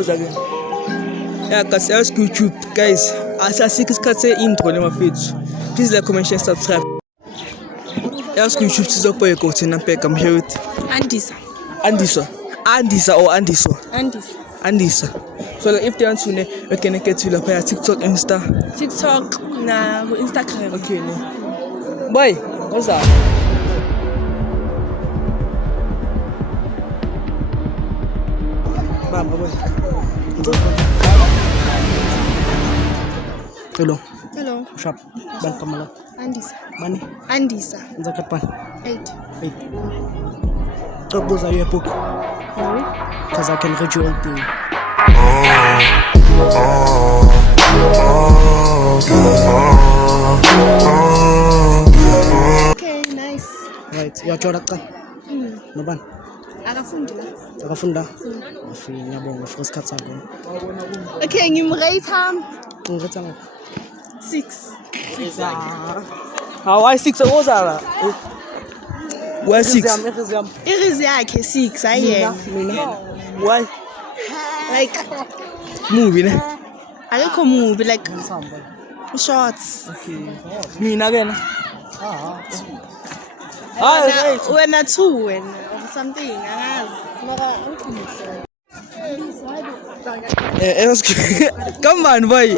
again. Yeah, guys, ask YouTube, guys. As I see, it's intro on my feeds. Please like, comment, share, subscribe. Ask YouTube to support your coaching and pick. I'm here with Andisa. Andisa. So like, if they want to know, we can get to like TikTok, Insta. TikTok na Instagram. Okay, no. Boy, what's that? Baba, boy. Hello. Shop. Ban kamala. Andisa. Money. Andisa. Zakat pan. 8. Talk goes a book. No. Because I can read you all day. Okay, nice. Right, you're Jordan. No ban. Akafunda. Ngiyabonga for isikhathi sakho. Okay, ngimrate Ngirate ngaphi? 6. How I 6 ozala? Why 6? Irizi yakhe 6 ayena. Why? Like Movie ne? alikho movie like shorts. Okay. Mina kena. When a 2 when or something angazi. Mara angikhombise. Come on, boy.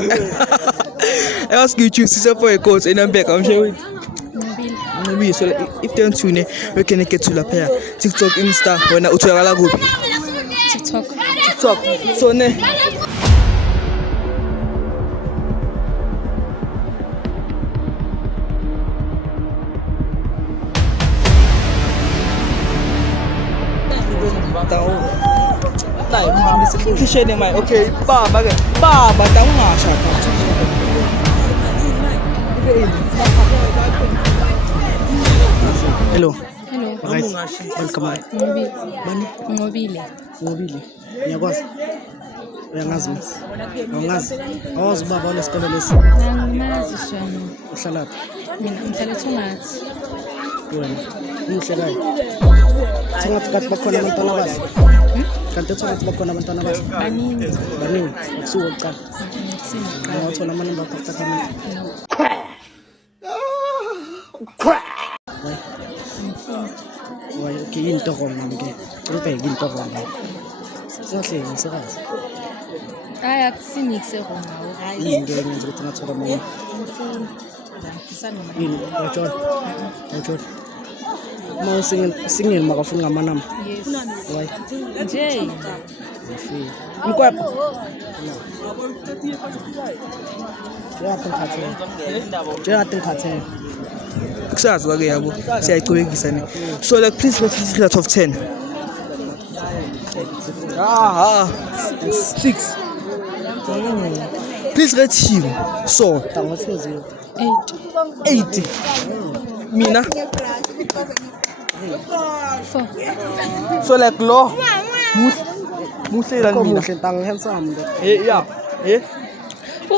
Ask YouTube to support your coach and I'm back. I'm sure. Maybe so like, if they don't tune in, we can get to la pair. TikTok, Insta, when I utwala go. TikTok. So ne. Okay, Baba, tahu nggak sih? Hello. Right. Welcome. Ngobile. Ngiyakwazi. Uyangazi. Awazi baba olesikole lesi. Angimazi shona. Uhlalaphi? Mina ngihlala Thungathi. Wena. Umuhle kayi. Thungathi kanti bakhona abantwana abahle. Kanti Thungathi bakhona abantwana abahle. Baningi. Kusuka uqala. Ngiyawathola amanamba akho kuqhakamela. Why? Okay, into wrong ke. Ubheke into wrong. Sihle ngisakazi. Akusinike ngawo. Into engenza ukuthi ngathola amanye. Yini? Yachona. Uma singeni makafuna ngamanamba. Yes. Why? Nje. Mkwapho. Njengathi ngikhathele. Kusazi kwake yabo. Siyayicubekisa ne. So like please rate us out of 10. 6. Please rate him. So 8. Mina 4. so like lo muhle la mina Tang handsome. yeah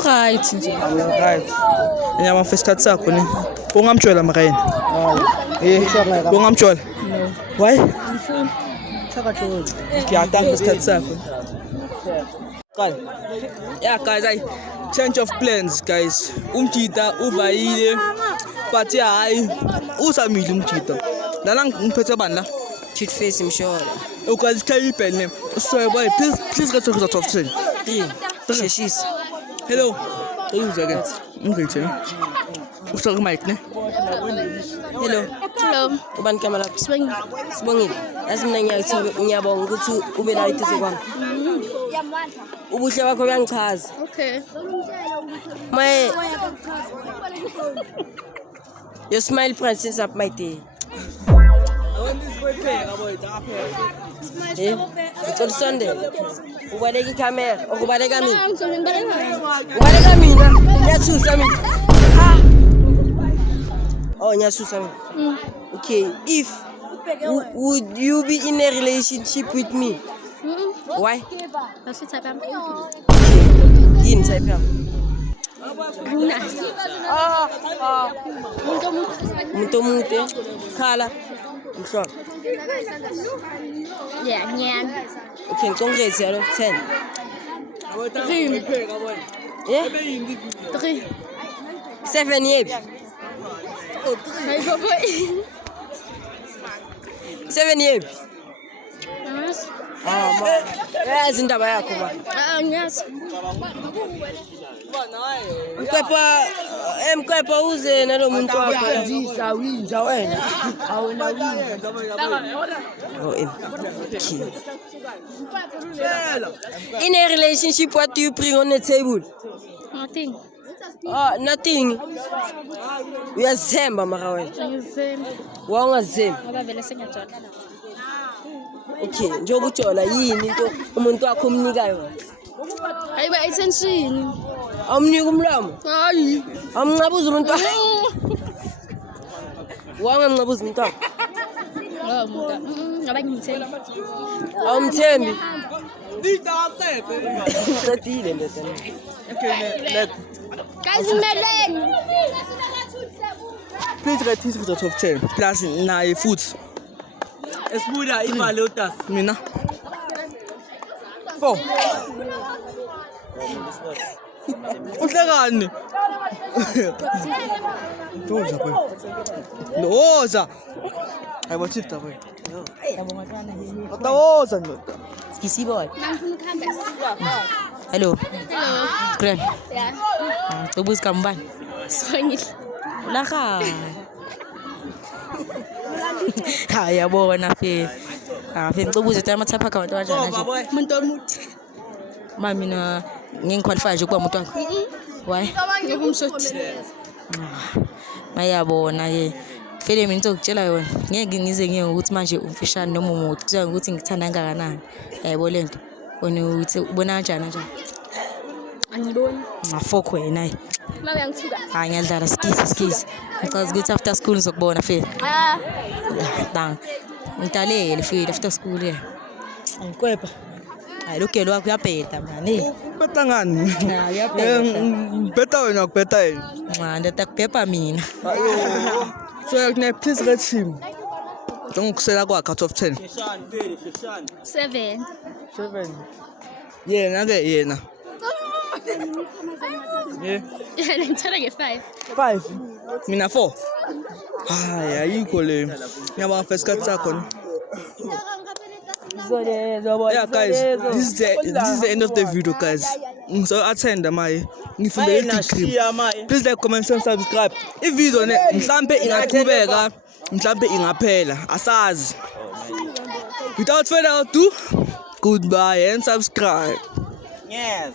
Right nje. right nyama first sakho ne ungamtshela makayena ungamtshela No. why Ngifuna. ngiyatanga first sakho yeah guys I change of plans guys umjita uvayile but hayi usamile umjita lana ngiphethe bani la Cute face mshora. ukwazi khaya pen name so boy please get out of 10 Sheshis. hello uze again ngithe usaka mic ne Hello. Ubani kamera lapha? Sibongile. Yazi mina ngiyabonga ukuthi ube la itise kwami. Ubuhle bakho buyangichaza. Okay. Your smile princess up my day. It's on Sunday. Ubaleka ikamera, ukubaleka mina. Ubaleka mina. Ngiyathusa mina. Oh, ngiyathusa mina. Okay, if would you be in a relationship with me? Why? Yini type yami? Umuntu omude, khala, mhlophe. Yeah. Okay, congrats out of 10. Yeah? 3. 7 years. Hayi baba. 7 years. Angazi. Yazi indaba yakho ba. Angazi. Mkwepa uze nalo muntu wakho. Winja wena. Awena In a relationship, what do you bring on the table? Nothing. Oh, nothing. Uyazithemba mara wena. Ngizembe. Wawungazithembi. Ngoba vele sengiyajola. Okay, njengoba ujola yini into umuntu wakho umnika yona? Hayi ba attention. Awumnika umlomo. Hayi. Awumncabuza umuntu wakho. Wangamncabuza umuntu wakho. Oh muda. Ngoba ngimthemba. Awumthembi. Uqedile ndoda. Guys, meleni. Please rate his out of 10. Plus naye futhi. Esibuda imali utas. Mina 4. Uhlekani? Doza boy. Doza. Hayibo chifta boy. Doza ndoda. Skisi boy. Ngifuna ukuhamba. Hello. Hello. Grand. Yeah. Tobuzi kambani. Sibongile. Ulaka. Yabona fe. Fe ngcobuze ukuthi amathapha account kanjani nje. Umuntu omuthi. Mami mina ngingiqualify nje kuba umuntu wakho. Why? Ngibumshoti. Mayabona ke. Vele mina ngizokutshela yona. Ngeke ngize ngiye ukuthi manje umfishane noma umuthi. Kuzoya ukuthi ngithanda kangakanani. Yabo lento. Wona uthi ubona kanjani nje? Angiboni. Ngafok wena hayi. Mama uyangithuka. Hayi ngiyadlala skisi. Ngicela ukuthi after school ngizokubona fe. Dang. Ngidalele fe after school ye. Ngikwepa. Hayi lokelo wakho uyabheda mani. Beta ngani? Beta wena kubeta yena. Ndatakubhebha mina. So yakune please rate him. Ngikusela kwakhe out of 10. 7. 7. Yena ke yena. Yeah. Ngithanda nge5. 5. Mina 4. Hayi ayikho le. Ngiyabanga first cut sakho. Yeah guys, this is the end of the video guys. So attend my ngifundele degree. Please like, comment, and subscribe. If video ne mhlambe ingaqhubeka, mhlambe ingaphela, asazi. Without further ado, goodbye and subscribe. Yes.